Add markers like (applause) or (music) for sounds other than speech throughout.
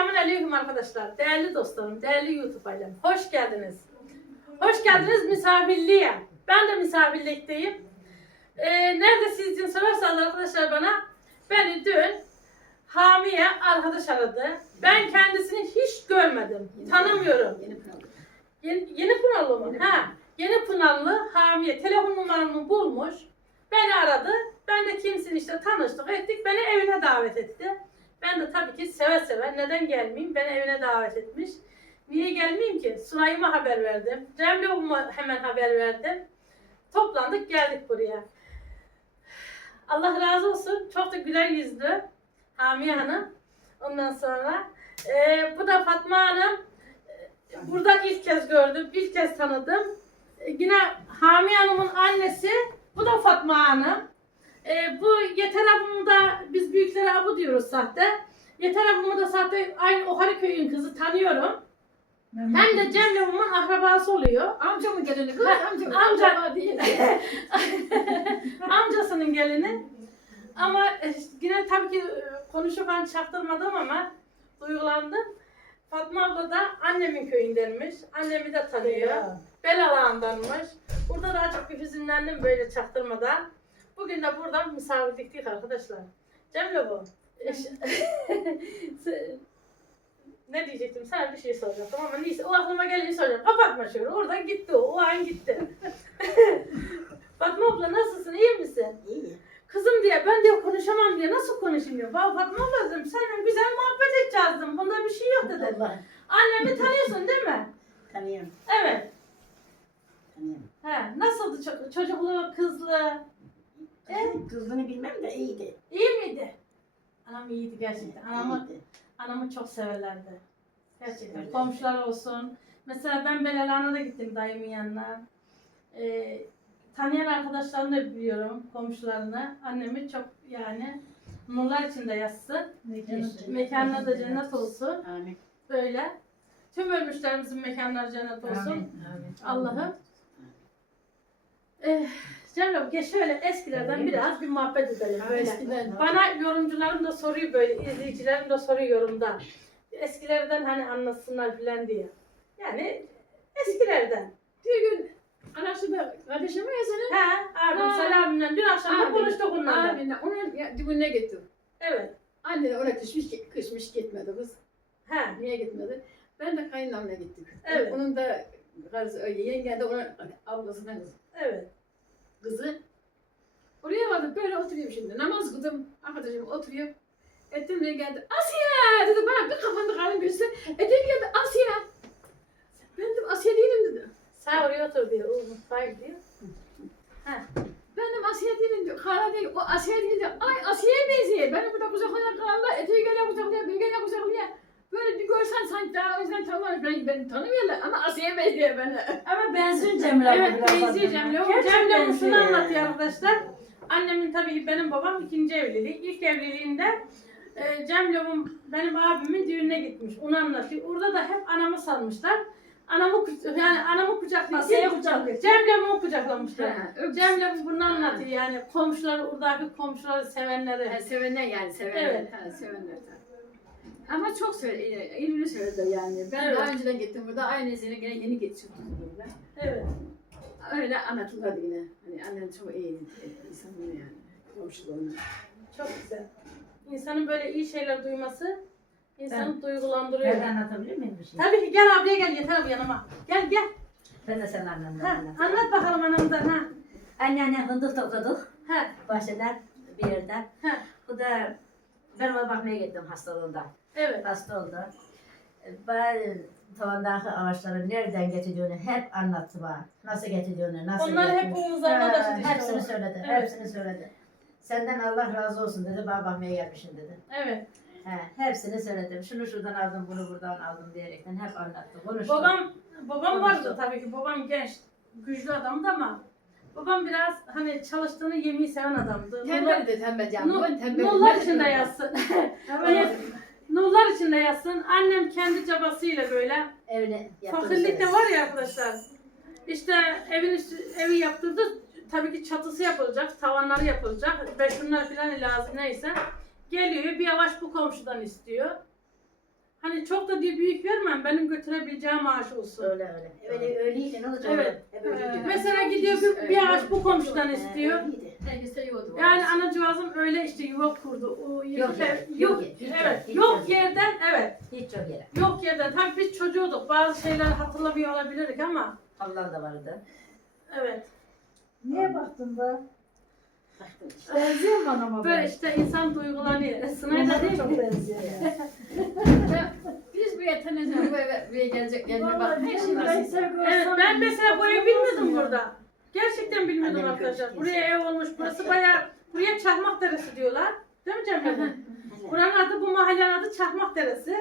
Selamun Aleyküm arkadaşlar. Değerli dostlarım, değerli YouTube ailem. Hoş geldiniz. Hoş geldiniz misafirliğe. Ben de misafirlikteyim. Ee, nerede siz için sorarsanız arkadaşlar bana beni dün Hamiye arkadaş aradı. Ben kendisini hiç görmedim. Tanımıyorum. Yeni Pınar. Yeni, yeni Pınarlı mı? Ha, yeni Pınarlı Hamiye telefon numaramı bulmuş. Beni aradı. Ben de kimsin işte tanıştık ettik. Beni evine davet etti. Ben de tabii ki seve seve neden gelmeyeyim? Beni evine davet etmiş. Niye gelmeyeyim ki? Sunay'ıma haber verdim. Cemre'uma hemen haber verdim. Toplandık geldik buraya. Allah razı olsun. Çok da güler yüzlü. Hamiye Hanım. Ondan sonra eee, bu da Fatma Hanım. Buradan ilk kez gördüm. ilk kez tanıdım. Eee, Yine Hamiye Hanım'ın annesi. Bu da Fatma Hanım. Eee, bu Yeter ablamı da biz büyüklere abu diyoruz sahte. Yeter ablamı da sahte aynı Ohari köyün kızı tanıyorum. Hem de Cemre ablamın akrabası oluyor. Amcamın gelini kız, amcamın. amca- Amca değil. (laughs) Amcasının gelini. Ama e, yine tabii ki e, konuşurken çaktırmadım ama duygulandım. Fatma abla da annemin köyündenmiş. Annemi de tanıyor. Belalağındanmış. Burada da çok bir hüzünlendim böyle çaktırmadan. Bugün de buradan misafirliktik arkadaşlar. Cemre bu. (laughs) ne diyecektim? Sana bir şey soracaktım ama neyse o aklıma gelince soracağım. Kapatma şöyle. Oradan gitti o. O an gitti. (laughs) Fatma abla nasılsın? İyi misin? İyi. Kızım diye ben diye konuşamam diye nasıl konuşayım diyor. Baba Fatma abla dedim seninle güzel muhabbet edeceğiz dedim. Bunda bir şey yok dedim. Allah. Annemi tanıyorsun değil mi? Tanıyorum. Evet. Tanıyorum. He, nasıldı ço- çocukluğu, kızlı? E? Kızını bilmem de iyiydi. İyi miydi? Anam iyiydi gerçekten. Anamı, İyiydi. anamı çok severlerdi. Gerçekten. Evet. Komşular olsun. Mesela ben Belalan'a da gittim dayımın yanına. Ee, tanıyan arkadaşlarını da biliyorum, komşularını. Annemi çok yani nurlar içinde yatsın. Mekanına da cennet olsun. Amin. Böyle. Tüm ölmüşlerimizin mekanları cennet olsun. Amin. Allah'ım. Eh, Cemre geç şöyle eskilerden biraz bir muhabbet edelim böyle. Eskiden- Bana yorumcularım da soruyor böyle, izleyicilerim de soruyor yorumda. Eskilerden hani anlatsınlar filan diye. Yani eskilerden. Bir gün anası da kardeşim ya senin. He, abim Ha. selamla dün akşam da Abi, konuştuk onlarla. Abine onun ya- düğününe gittim. Evet. Anne de ona kışmış, kışmış gitmedi kız. He. Niye gitmedi? Ben de kayınlamla gittik. Evet. Onun da karısı, yengen de onun ablasının kızı. Evet. Kızı. Oraya vardık böyle oturuyorum şimdi. Namaz kıldım. Arkadaşım oturuyor. Ettim ne geldi. Asya dedi bana bir kafanda kalın birisi. Ettim geldi Asya. Ben dedim Asya değilim dedi. Sen oraya otur diyor. O mutfağa gidiyor. He. Ben dedim Asya değilim diyor. Kara değil. O Asya değil diyor. Ay Asya'ya benziyor. Beni burada kucaklayan krallar. Eteği geliyor kucaklıyor. Bir geliyor kucaklıyor. Böyle bir görsen sanki daha önceden tanımlar. Ben, beni tanımıyorlar ama Asya'ya benziyor beni. Ama benziyor abla Evet biraz benziyor daha. Cemile. O Gerçek Cemile bu benziyor. şunu anlatıyor arkadaşlar. Annemin tabii benim babam ikinci evliliği. İlk evliliğinde e, Cemil'in benim abimin düğününe gitmiş. Onu anlatıyor. Orada da hep anamı sanmışlar. Anamı kuc- yani anamı kucaklayıp Masaya kucaklıyor. Cemil'imi kucaklamışlar. Ha, öp- Cemile bunu anlatıyor yani komşuları oradaki komşuları sevenleri. Ha, sevenler yani sevenler. Evet. Ha, sevenler. Ama çok söyle, ilgili söyledi yani. Ben Evet. daha önceden gittim burada aynı izine gene yeni geçtim burada. Evet. Öyle anlatılırdı yine. Hani annem çok iyi insanı yani. Komşuluğunu. Çok güzel. İnsanın böyle iyi şeyler duyması insanı duygulandırıyor. Ben anlatabilir miyim bir şey? Tabii ki gel abiye gel yeter abi yanıma. Gel gel. Ben de senin annenden Ha, anlatayım. anlat bakalım anamdan ha. Anneanne fındık topladık Ha. bahçeden bir yerden. Ha. Bu da ben ona bakmaya gittim hastalığında. Evet. Hasta oldu. Ben tavandaki ağaçları nereden getirdiğini hep anlattı bana. Nasıl getirdiğini, nasıl Onlar hep getirmiş. arkadaşı Ha, işte. Hepsini o. söyledi, Evet. hepsini söyledi. Senden Allah razı olsun dedi, bana bakmaya gelmişim dedi. Evet. He, hepsini söyledim. Şunu şuradan aldım, bunu buradan aldım diyerekten hep anlattı, konuştu. Babam babam vardı Konuştu. tabii ki. Babam genç, güçlü adamdı ama babam biraz hani çalıştığını yemeği seven adamdı. Tembel de tembel canım. Nu- Ben tembel. Nurlar içinde yatsın. (laughs) Böyle nurlar içinde yatsın. Annem kendi çabasıyla böyle yaptığını Fakirlik de var ya arkadaşlar. İşte evin üstü, evi yaptırdı. Tabii ki çatısı yapılacak, tavanları yapılacak. Beşunlar falan lazım neyse. Geliyor bir yavaş bu komşudan istiyor. Hani da diye büyük vermem. Benim götürebileceğim maaş olsun. Öyle öyle. Öyle öyleydi ne olacak? Evet. Hep öyle. Mesela gidiyor bir, bir ağaç bu komşudan istiyor. Öyleydi. Herkese yoğurdu. Yani anacığızım öyle işte yuva kurdu. O Yok yok, yer, yok, yok yer, hiç evet, yok, hiç yok yok. yerden evet. Hiç çok yere. Yok yerden. Tabii biz çocuğuduk. Bazı şeyler hatırlamıyor olabilirdik ama Allah da vardı. evet. Niye baktın da? Baktım işte. Benziyor bana ama. Böyle işte insan duygulanıyor. Sınayda değil çok mi? benziyor. yani. (laughs) Ya, Biz buraya tanıyacağız, buraya, buraya gelecek yerine bak. Her şey Evet ben mesela bu evi bilmiyordum Ya. burada. Gerçekten bilmiyordum Annem arkadaşlar. Buraya ev olmuş. Burası bayağı buraya Çakmak Deresi diyorlar. Değil mi Cemile? Buranın adı bu mahallenin adı Çakmak Deresi. (laughs)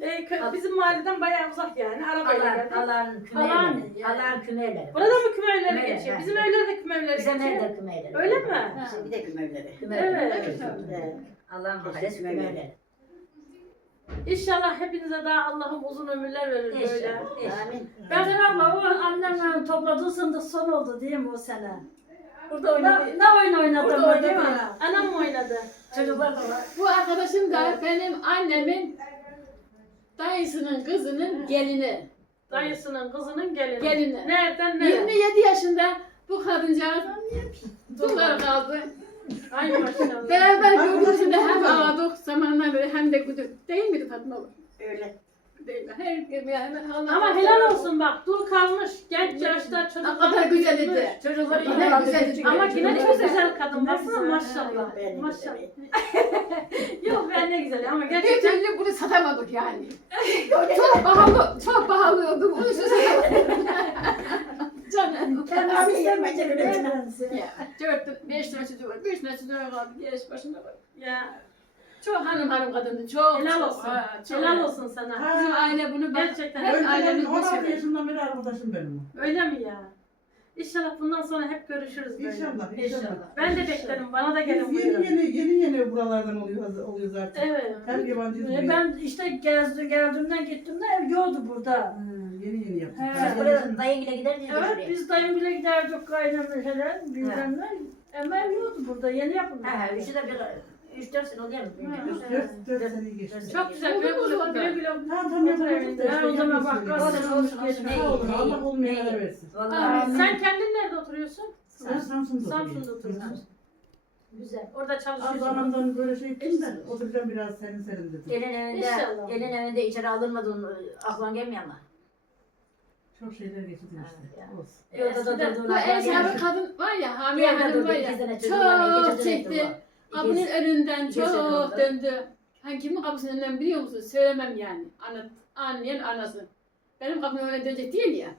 e, kö- bizim mahalleden bayağı uzak yani. Arabayla Alan, geldik. alan kümeleri. yani. Alan kümeleri. Burada mı Kümeleri, geçiyor? ha. Bizim evler de kümevleri Bize geçiyor. nerede kümeleri? Öyle mi? Ha. Bir de kümevleri. Kümeleri. Evet. Evet. Alan mahallesi Kümeleri. İnşallah hepinize daha Allah'ım uzun ömürler verir böyle. Amin. Ben abla o annemle topladığı sınıf son oldu değil mi o sene? Burada Ne, oynadı. ne oyun oynadın Burada mı değil oynadı. mi? Anam mı oynadı? Çocuklar da var. Bu arkadaşım da benim annemin dayısının kızının gelini. Dayısının kızının gelini. Gelini. Nereden nereye? 27 yaşında bu kadıncağız dul kaldı. Ay maşallah. Beraber gördüğümüzde hem ağladık zamanla böyle hem de güldük. Değil miydi Fatma abla? Öyle. Değil mi? Her gün yani Ama helal olsun bak dul kalmış genç yaşta Ne çocuklar. kadar güzel idi. Çocuklar Yine güzel. Ama yine çok güzel kadın. Baksana maşallah. Maşallah. Yok ben ne (laughs) güzel ama Bir gerçekten türlü bunu satamadık yani. çok pahalı, çok pahalı oldu. Bunu (laughs) satamadık. Canım. Kendisi istemedi. bile. Kendisi. Ya, dört, beş tane çocuğu var. Beş tane çocuğu kaldı. Yaş başında var. ya Çok hanım hanım kadındı. Çok. helal olsun. ha, çok. Helal olsun sana. Bizim aile bunu bak. Gerçekten. Hep ailemiz Önceden bu 16 sefer. yaşından beri arkadaşım benim. Öyle mi ya? İnşallah bundan sonra hep görüşürüz böyle. İnşallah, inşallah. Ben de beklerim. Bana da gelin Biz yeni buyurun. yeni yeni yeni buralardan oluyor oluyor zaten. Evet. Hep yabancıyız buraya. Ben işte gezdi, geldiğimden gittim de ev yoktu burada. Ha, yeni yeni yaptık. He. Biz buraya dayın bile giderdik Evet şuraya. biz dayım bile giderdik kaynanı falan. Ama ev yoktu burada, yeni yapıldı. Ha, ha, üçü de bir, üç dört sene oluyor mu? Üç, Dört, dört seneyi geçti. Çok güzel. Güle güle. Güle güle. Ha işte, Ben o zaman bak Allah olmayanlara ne versin. Vallahi. Sen kendin nerede oturuyorsun? Ben Samsun'da Samsun'da oturuyorsun. Güzel. Orada Az çalışıyorsun. zamandan böyle şey ettim de oturacağım biraz serin serin dedim. Gelin evinde, İnşallah. gelin evinde içeri alınmadın, aklın gelmiyor ama. Çok şeyler geçirdim işte. Ha, Olsun. Yolda da Eskiden Bu gelmiyor. kadın var ya, hamile yerde hanım durdu, var iki ya. Çok çekti. çekti. Kapının önünden çok oldu. döndü. Ha kimin kapısının önünden biliyor musun? Söylemem yani. Anlat, anlayan anlasın. Benim kapımın önünden dönecek değil ya.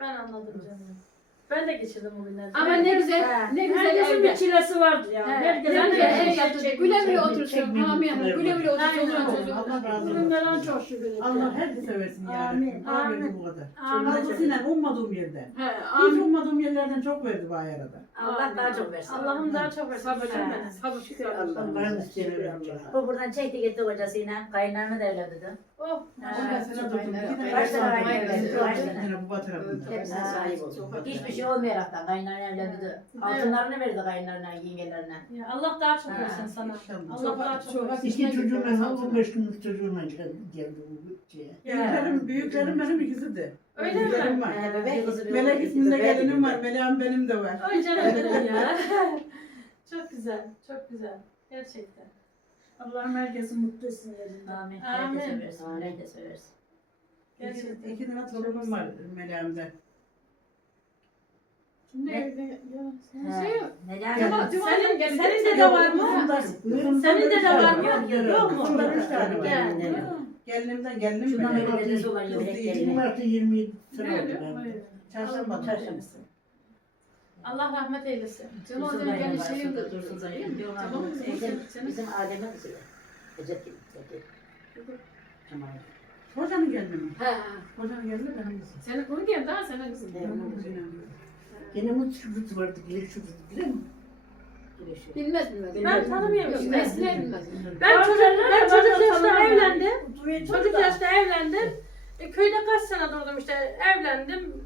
Ben anladım canım. Ben de geçirdim o günleri. Ama ne güzel, ne güzel Herkesin evde. bir çilesi vardı ya. He, Herkesin güzel bir bir ev çilesi yaptı. Güle güle otursun. hanım güle güle otursun. Aynen. Allah razı olsun. Bundan çok şükür etti. Allah herkese versin yani. Amin, verdi amin. bu kadar. Amin. Fazlasıyla ummadığım yerden. He, Hiç amin. ummadığım yerlerden çok verdi bu arada. Allah daha çok versin. Allah'ım daha çok versin. Sabır. Sabır şükür. Allah'ın isteyeni verecek. Bu buradan çekti gitti kocasıyla. Kayınlarını da evlendirdi. Oh. Ha. Ondan sene durdum. İki tane Kaç tane evlendim. evlendim, İki kaç tane tane? yine bu batı tarafında. Hepsine sahip olsun. Hiçbir şey olmayaraktan kayınlarını evlendirdi. Altınlarını verdi kayınlarına, yengelerine. Ya Allah daha çok versin sana. Allah daha çok versin. İki çocuğumla 15 günlük çocuğumla geldi bu şeye. Büyüklerim, büyüklerim benim ikisi de. Öyle mi? Büyüklerim var. Bir Melek isminde gelinim var. Meleğim benim de var. Ay canım benim ya. (laughs) çok güzel. Çok güzel. Gerçekten. Allah'ım herkesi mutlu etsin yerinde. Amin. Amin. Herkese versin. Herkese versin. İki, Gerçekten. iki tane torunum var meleğimde. Ne? Ha, Şey yok. Neler Cuma-? Cuma- Senin, senin de var mı? Senin de de var mı? Yok, mu? Şundan üç tane var. Yani. Gelinimden gelinim Şundan benim. böyle dedesi olan değil. gelini. Mart'ta 27 sene oldu Öyle, ben. öyle. Çarşamba. Çarşamba. Allah rahmet eylesin. Cuma Dursun günü dayının gene var, şey şurada yok. Dursun dayı. Tamam mı? Bizim, bizim Adem'e kızı. Recep gibi. Recep. Tamam. Hocanın gelini mi? Ha, ha. Hocanın benim kızım. Senin bunu geldi ha, senin kızın. Evet. Onun kızıyla. Gene mut şurutu vardı, bilir şurutu biliyor musun? Güneşi. Bilmez bilmez. Ben tanımıyorum Yok, işte. Nesli'ne bilmez. Ben çocuk, ben çocuk yaşta evlendim. Çocuk yaşta evlendim. E, köyde kaç sene durdum işte evlendim.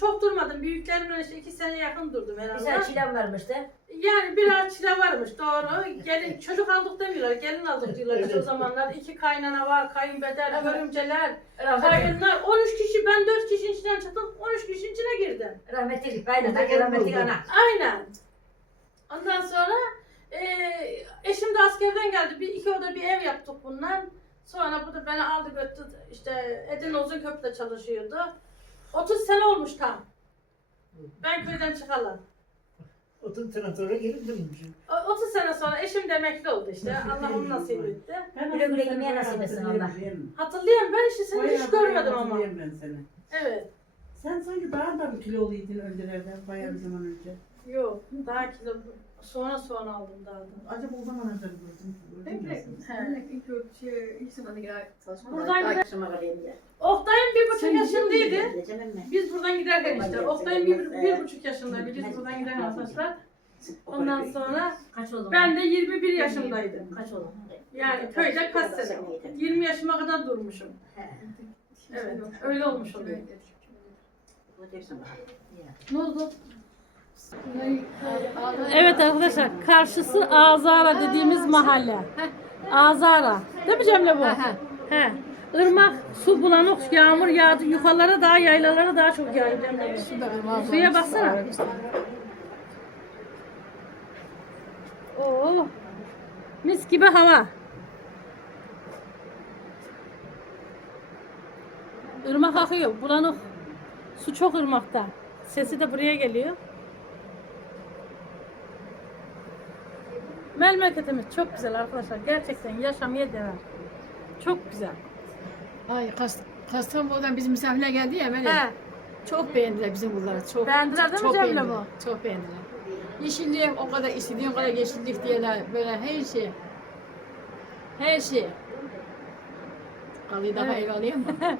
Çok durmadım. Büyüklerimle işte iki sene yakın durdum herhalde. çilem varmıştı. Yani biraz çile varmış doğru. Gelin, çocuk aldık demiyorlar, gelin aldık diyorlar işte o zamanlar. İki kaynana var, kayınbeder, Evet. görümceler, Rahmetli, kayınlar. 13 kişi, ben 4 kişinin içinden çıktım, 13 kişinin içine girdim. rahmetli kaynana, rahmetli ana. Aynen. Ondan sonra eee eşim de askerden geldi. Bir iki oda bir ev yaptık bundan. Sonra bu da beni aldı götürdü. İşte Edirne Uzunköprü'de çalışıyordu. 30 sene olmuş tam. Ben köyden çıkalı. 30 sene sonra gelip dönmüşüm. O- 30 sene sonra eşim de emekli oldu işte. (laughs) Allah onu nasip etti. Ben Güle güle yemeğe nasip etsin hatırlayabilirim. Hatırlıyorum ben işte seni hiç görmedim ama. hatırlıyorum ben seni. Evet. Sen sanki daha da bir kiloluydun öncelerden bayağı bir zaman önce. Yok. Daha kilo sonra sonra aldım daha da. Acaba o zaman önce mi gördün? Gördün mü sen? He. İlk şey, ilk zamanda girer. Buradan gider- Akşama yediler. Oktay'ın bir buçuk yaşındaydı. Biz buradan giderken işte Oktay'ın bir, bir buçuk yaşındaydı. Biz buradan giderken arkadaşlar. Ondan sonra Kaç oldu? ben de 21 yaşındaydım. Kaç oldu? Yani köyde kaç sene? 20 yaşıma kadar durmuşum. He. Evet, öyle olmuş oluyor. Ne oldu? Evet arkadaşlar, karşısı Azara dediğimiz mahalle. Azara. Değil mi Cemile bu? He. Irmak, su bulanık, yağmur yağdı. Yukarılara daha, yaylalara daha çok Cemile. Suya baksana. Oo. Mis gibi hava. Irmak akıyor, bulanık. Su çok ırmakta. Sesi de buraya geliyor. Memleketimiz çok güzel arkadaşlar. Gerçekten yaşamaya değer. Çok güzel. Ay Kast Kastamonu'dan bizim misafirler geldi ya Melek. He. Çok beğendiler bizim bunları. Çok, Beğendiler değil mi Cemile beğendiler. Çok beğendiler. Yeşilliğe o kadar istediğin kadar yeşillik diyorlar. Böyle her şey. Her şey. Kalıyı daha Evet. ev alayım mı? (laughs)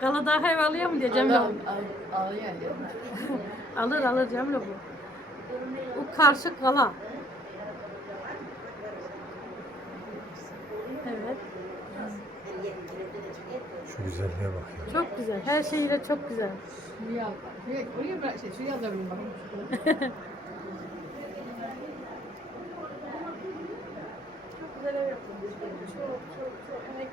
Kala daha ev alıyor mu diye Cemile. Al, al, al yani. Alır alır Cemile bu. Bu karşı kala. Evet. Şu güzelliğe bak ya. Çok güzel. Her şeyiyle çok güzel. Suyu al. Şuraya, oraya bırak şey. Suyu alabilirim bakın. Çok güzel ev yapılmış. Çok çok çok emek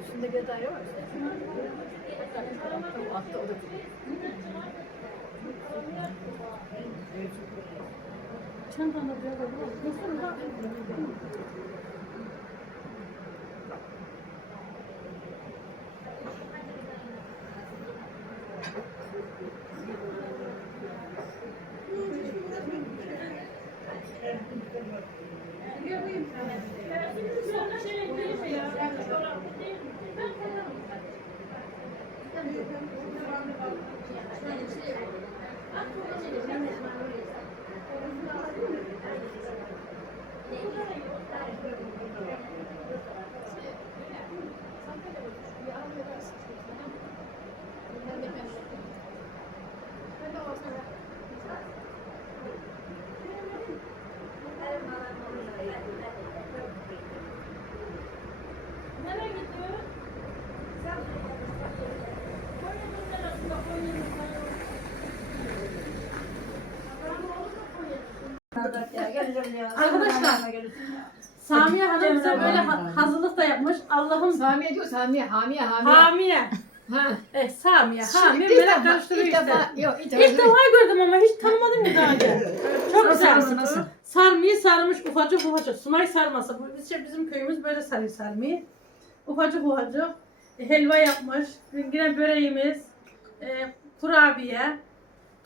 Üstünde bir daire var işte. Altta o da Çantanda bir bırak. Nasıl bak? Nereye 那你去？Arkadaşlar, Samiye Hanım bize böyle ha- hazırlık da yapmış. Allah'ım Samiye diyor Samiye, Hamiye, Hamiye. Hamiye. Ha. Eh Samiye, Hamiye İlk böyle defa- karıştırıyor ilk işte. defa, yok ilk defa. İlk defa gördüm ama hiç tanımadım ki daha önce. Çok güzel. Sarmayı sarmış ufacık ufacık. Sunay sarması. Bu işte bizim köyümüz böyle sarıyor sarmayı. Ufacık ufacık. E, helva yapmış. Yine böreğimiz. E, kurabiye.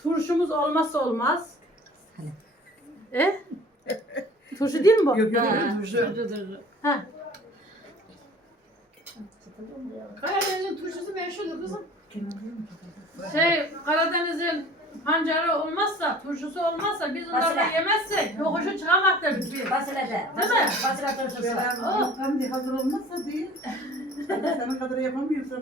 Turşumuz olmazsa olmaz. E? Turşu değil mi bu? Yok yok Ha. turşu. Ha. Karadeniz'in turşusu meşhurdur kızım. Şey Karadeniz'in pancarı olmazsa, turşusu olmazsa biz onları Fasulye. yemezsek yokuşu çıkamak dedik biz. Fasulye de. Değil mi? Fasulye turşusu. Oh. De hazır olmazsa değil. Senin kadar yapamıyorsam.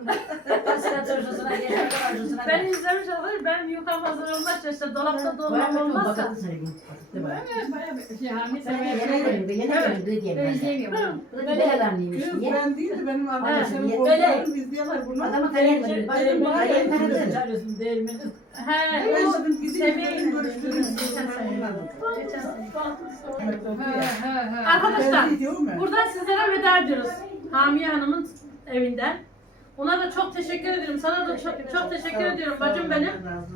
Sıra turşusuna geçer, turşusuna Ben izlemiş olur. Ben yufam hazır olmaz. işte dolapta dolmam Bayağı olmazsa. bakalım söyleyeyim. Evet, bayağı bir şey Hamit Sen sen yine görün, yine görün, bir diyelim. Ben ben de. sevmiyorum. Bu da bir belanlıymış. Kız Niye? ben değil de benim arkadaşlarım Evet. korkularım izliyorlar bunu. Adamı kayırmadın. Bakın kayırmadın. Çalışsın değil mi? He, Ben o dedim gideyim Semih'in benim görüştüğüm Geçen sene. Ha, ha, ha. Arkadaşlar Ben diyorum ya. buradan sizlere veda ediyoruz. Hamiye Hanım'ın evinden. Ona da çok teşekkür ediyorum. Sana da çok, çok teşekkür ediyorum bacım benim.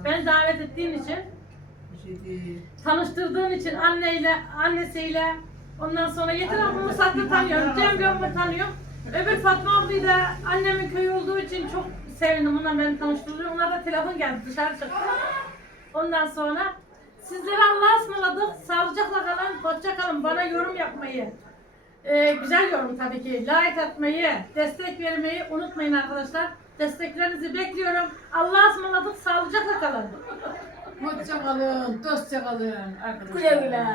Beni davet ettiğin için. Şey tanıştırdığın için anneyle, annesiyle, ondan sonra Yeter ablamı zaten tanıyorum, Cemre ablamı tanıyorum. Öbür Fatma ablayı da annemin köyü olduğu için çok sevindim onunla beni tanıştırdı. Ona da telefon geldi dışarı çıktı. Ondan sonra sizlere Allah'a ısmarladık. Sağlıcakla kalın, hoşça kalın. Bana yorum yapmayı, e, güzel yorum tabii ki, like atmayı, destek vermeyi unutmayın arkadaşlar. Desteklerinizi bekliyorum. Allah'a ısmarladık. Sağlıcakla kalın. Hoşça kalın, dostça kalın arkadaşlar. Güle güle.